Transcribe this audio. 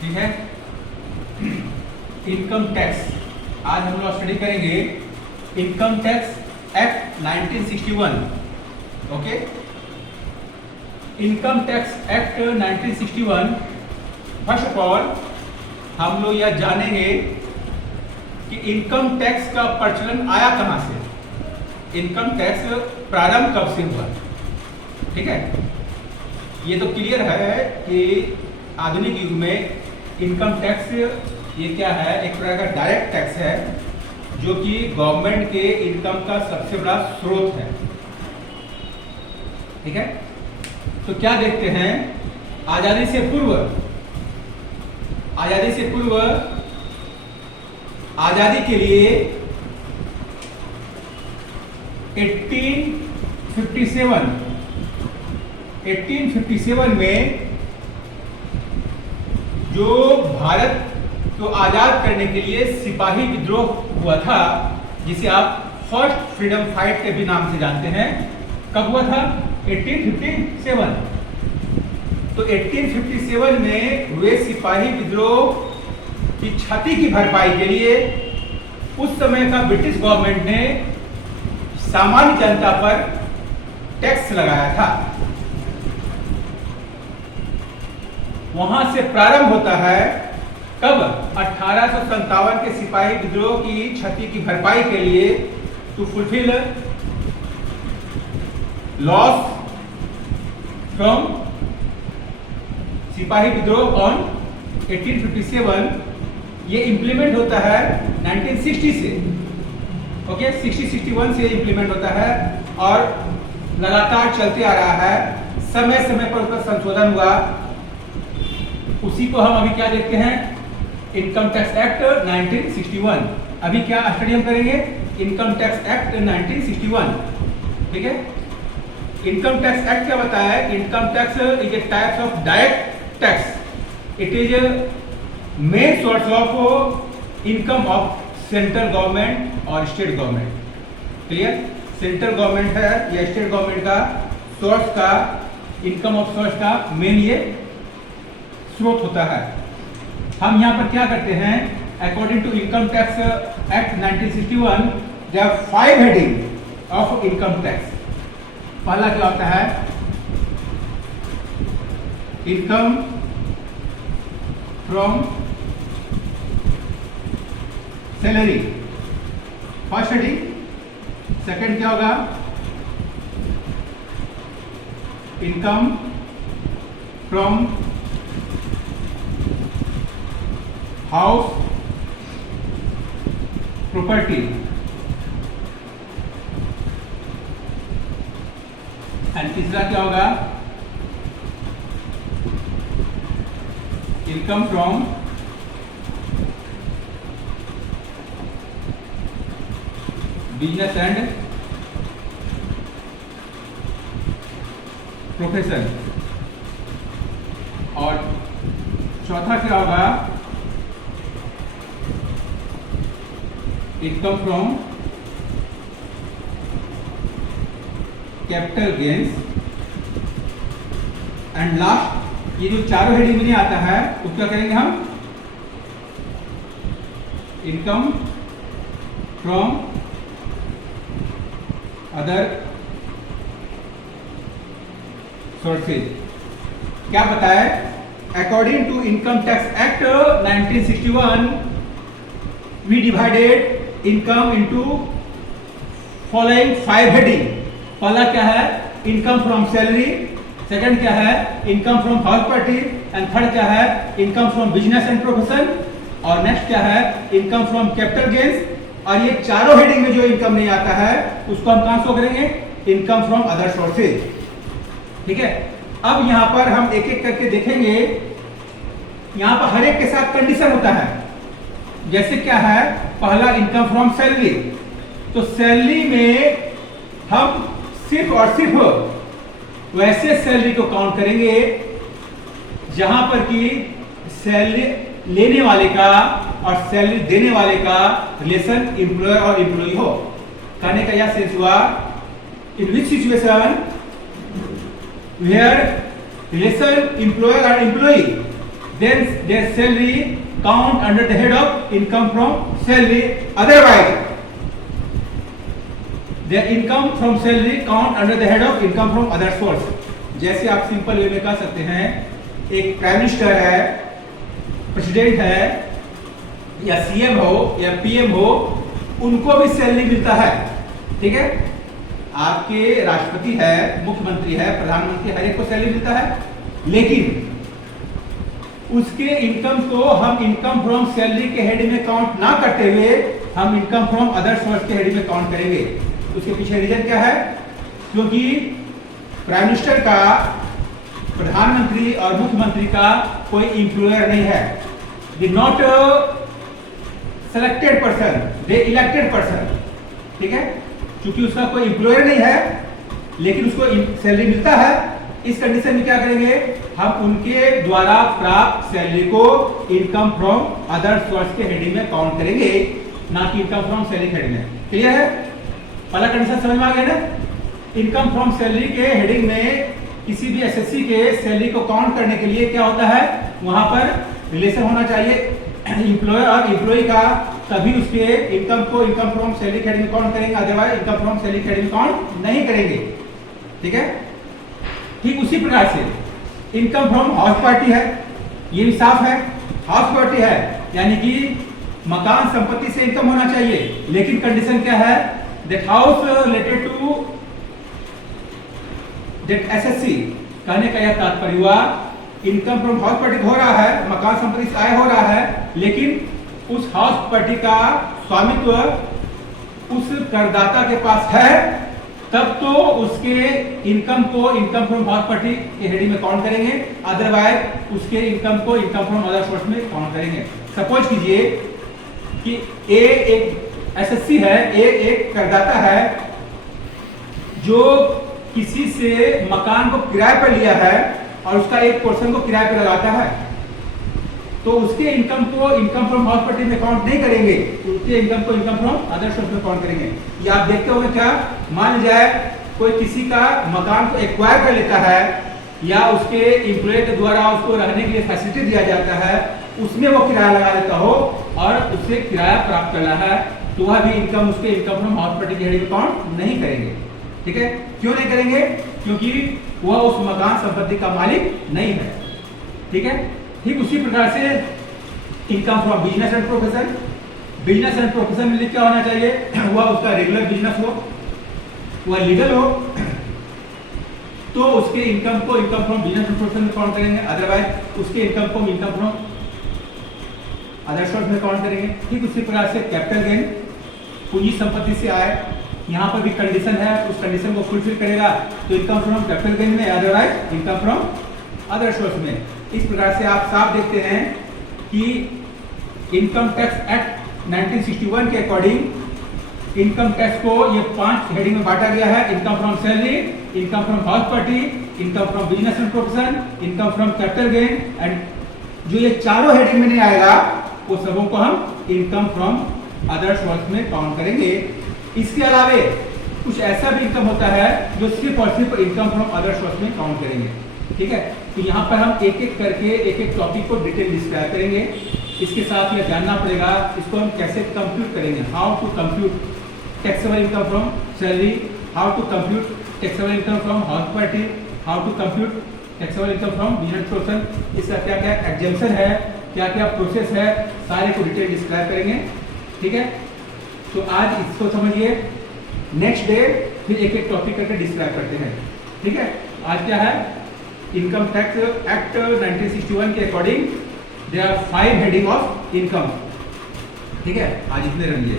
ठीक है। Income tax, आज हम लोग स्टडी करेंगे income tax act 1961। Okay, income tax act 1961, first of all हम लोग यह जानेंगे कि इनकम टैक्स का प्रचलन आया कहां से, इनकम टैक्स प्रारंभ कब से हुआ। ठीक है, ये तो क्लियर है कि आधुनिक युग में इनकम टैक्स ये क्या है, एक प्रकार का डायरेक्ट टैक्स है जो कि गवर्नमेंट के इनकम का सबसे बड़ा स्रोत है। ठीक है, तो क्या देखते हैं, आजादी से पूर्व, आजादी के लिए 1857 में जो भारत को आजाद करने के लिए सिपाही विद्रोह हुआ था, जिसे आप फर्स्ट फ्रीडम फाइट के भी नाम से जानते हैं, कब हुआ था? 1857। तो 1857 में हुए सिपाही विद्रोह की क्षति की भरपाई के लिए उस समय का ब्रिटिश गवर्नमेंट ने सामान्य जनता पर टैक्स लगाया था। वहां से प्रारंभ होता है कब? 1857 के सिपाही विद्रोह की क्षति की भरपाई के लिए, टू फुलफिल लॉस फ्रॉम सिपाही विद्रोह ऑन 1857। ये इंप्लीमेंट होता है 1960 से। ओके, 60-61 से इंप्लीमेंट होता है और लगातार चलते आ रहा है। समय समय पर उसका संशोधन हुआ। उसी को हम अभी क्या देखते हैं, इनकम टैक्स एक्ट 1961। अभी क्या स्टडी हम करेंगे? Income tax act 1961। ठीक है, इनकम टैक्स एक्ट क्या बताया है? Income tax is a types of direct tax. It is main source of income of central government और state government. Clear? Central government है या स्टेट गवर्नमेंट का सोर्स का, इनकम ऑफ सोर्स का main ये स्रोत होता है। हम यहाँ पर क्या करते हैं, according to income tax act 1961, there are 5 heading of income tax. पहला क्या होता है? Income from salary, first heading. Second क्या होगा? Income from house property, and तीसरा क्या होगा? Income from business and profession, और चौथा क्या होगा? Income from capital gains, and last, ये जो चारों हेडिंग में आता है तो क्या करेंगे हम? Income from other sources. क्या बताया? According to income tax act 1961, we divided income into following 5 heading. पहला क्या है? Income from salary. सेकंड क्या है? Income from house property. And third क्या है? Income from business and profession. और नेक्स्ट क्या है? Income from capital gains. और ये चारों हेडिंग में जो इनकम नहीं आता है उसको हम कहां शो करेंगे? Income from other sources. ठीक है, अब यहां पर हम एक एक करके देखेंगे। यहां पर हर एक के साथ कंडीशन होता है। जैसे क्या है? पहला इनकम फ्रॉम सैलरी। तो सैलरी में हम सिर्फ और सिर्फ वैसे सैलरी को काउंट करेंगे जहां पर कि सैलरी लेने वाले का और सैलरी देने वाले का रिलेशन एम्प्लॉयर और एम्प्लॉई हो। कहने का यह सेंस हुआ, in which situation where relation employer and employee then their salary count under the head of income from salary, otherwise their income from salary count under the head of income from other source. जैसे आप simple way में कह सकते हैं, एक prime minister है, president है, या सीएम हो या पीएम हो, उनको भी सैलरी मिलता है, ठीक है। आपके राष्ट्रपति है, मुख्यमंत्री है, प्रधानमंत्री, हर एक को सैलरी मिलता है, लेकिन उसके इनकम को हम इनकम फ्रॉम सैलरी के हेड में काउंट ना करते हुए हम इनकम फ्रॉम अदर सोर्स के हेड में काउंट करेंगे। उसके पीछे रीजन क्या है? क्योंकि प्राइम मिनिस्टर का, प्रधानमंत्री और मुख्यमंत्री का कोई इंप्लॉयर नहीं है। They not selected person, they elected person, ठीक है। क्योंकि उसका कोई इंप्लॉयर नहीं है लेकिन उसको सैलरी मिलता है, इस कंडीशन में क्या करेंगे? हम उनके द्वारा प्राप्त सैलरी को इनकम फ्रॉम अदर सोर्स के हेडिंग में काउंट करेंगे, ना कि इनकम फ्रॉम सैलरी हेडिंग में। क्लियर है? पहला कंडीशन समझ में आ गया ना? इनकम फ्रॉम सैलरी के हेडिंग में किसी भी एसएससी के सैलरी को काउंट करने के लिए क्या होता है? वहां पर रिलेशन होना चाहिए इंप्लॉयर और एम्प्लॉय का, तभी उसके इनकम को इनकम फ्रॉम सैलरी हेडिंग में काउंट करेंगे, otherwise income from salary heading में काउंट नहीं करेंगे, ठीक है। ठीक उसी प्रकार से इनकम फ्रॉम हाउस पार्टी है, ये भी साफ है, हाउस पार्टी है यानी कि मकान संपत्ति से इनकम होना चाहिए, लेकिन कंडीशन क्या है? That house related to that SSC. कहने का यह तात्पर्य हुआ, इनकम फ्रॉम हाउस पार्टी हो रहा है, मकान संपत्ति से आय हो रहा है, लेकिन उस हाउस पार्टी का स्वामित्व उस करदाता के पास है, तब तो उसके इनकम को इनकम फ्रॉम हाउस पार्टी के हेडिंग में काउंट करेंगे, अदरवाइज उसके इनकम को इनकम फ्रॉम अदर सोर्स में काउंट करेंगे। सपोज कीजिए कि ए एक एसएससी है, ए एक करदाता है जो किसी से मकान को किराए पर लिया है और उसका एक पोर्शन को किराए पर लगाता है, तो उसके इनकम को इनकम फ्रॉम हाउस पार्टी में काउंट नहीं करेंगे, उसके इनकम को इनकम फ्रॉम अदर सोर्स में काउंट करेंगे। ये आप देखते होंगे क्या? मान जाए कोई किसी का मकान को एक्वायर कर लेता है या उसके एम्प्लॉय के द्वारा उसको रहने के लिए फैसिलिटी दिया जाता है, उसमें वो किराया लगा लेता हो और उससे किराया प्राप्त कर रहा है, तो वह भी इनकम उसके इनकम फ्रॉम हाउस पार्टी के हेडिंग में काउंट नहीं करेंगे, ठीक है। क्यों नहीं करेंगे? क्योंकि वह उस मकान संपत्ति का मालिक नहीं है, ठीक है। ठीक उसी प्रकार से income from business and profession, business and profession में क्या होना चाहिए? वह उसका रेगुलर बिजनेस हो, वह लीगल हो, तो उसके इनकम को income from business and profession में काउंट करेंगे, अदरवाइज उसके इनकम को इनकम फ्रॉम अदर सोर्स में काउंट करेंगे। ठीक उसी प्रकार से कैपिटल गेन, पूंजी संपत्ति से आए, यहाँ पर भी कंडीशन है, उस कंडीशन को फुलफिल करेगा तो इनकम फ्रॉम कैपिटल गेन में, otherwise income from other source में। इस प्रकार से आप साफ देखते हैं कि इनकम टैक्स एक्ट 1961 के अकॉर्डिंग इनकम टैक्स को ये 5 हेडिंग में बांटा गया है: income from salary, income from house party, income from business and profession, income from capital gain, and जो ये चारों हेडिंग में नहीं आएगा वो सबों को हम इनकम फ्रॉम अदर सोर्स में काउंट करेंगे। इसके अलावे कुछ ऐसा भी इनकम होता है जो सिर्फ और सिर्फ इनकम फ्रॉम अदर सोर्स में काउंट करेंगे, ठीक है। तो यहाँ पर हम एक एक करके एक एक टॉपिक को डिटेल डिस्क्राइब करेंगे। इसके साथ यह जानना पड़ेगा इसको हम कैसे कंप्यूट करेंगे, how to compute taxable income from salary, how to compute taxable income from house party, how to compute taxable income from business profession, इसका क्या क्या एग्जेम्पशन है, क्या क्या प्रोसेस है, सारे को डिटेल डिस्क्राइब करेंगे, ठीक है। तो आज इसको समझिए, नेक्स्ट डे फिर एक एक टॉपिक करके डिस्क्राइब करते हैं, ठीक है। आज क्या है? इनकम टैक्स एक्ट 1961 के according there are 5 heading of income, ठीक है। आज इतने रहिए।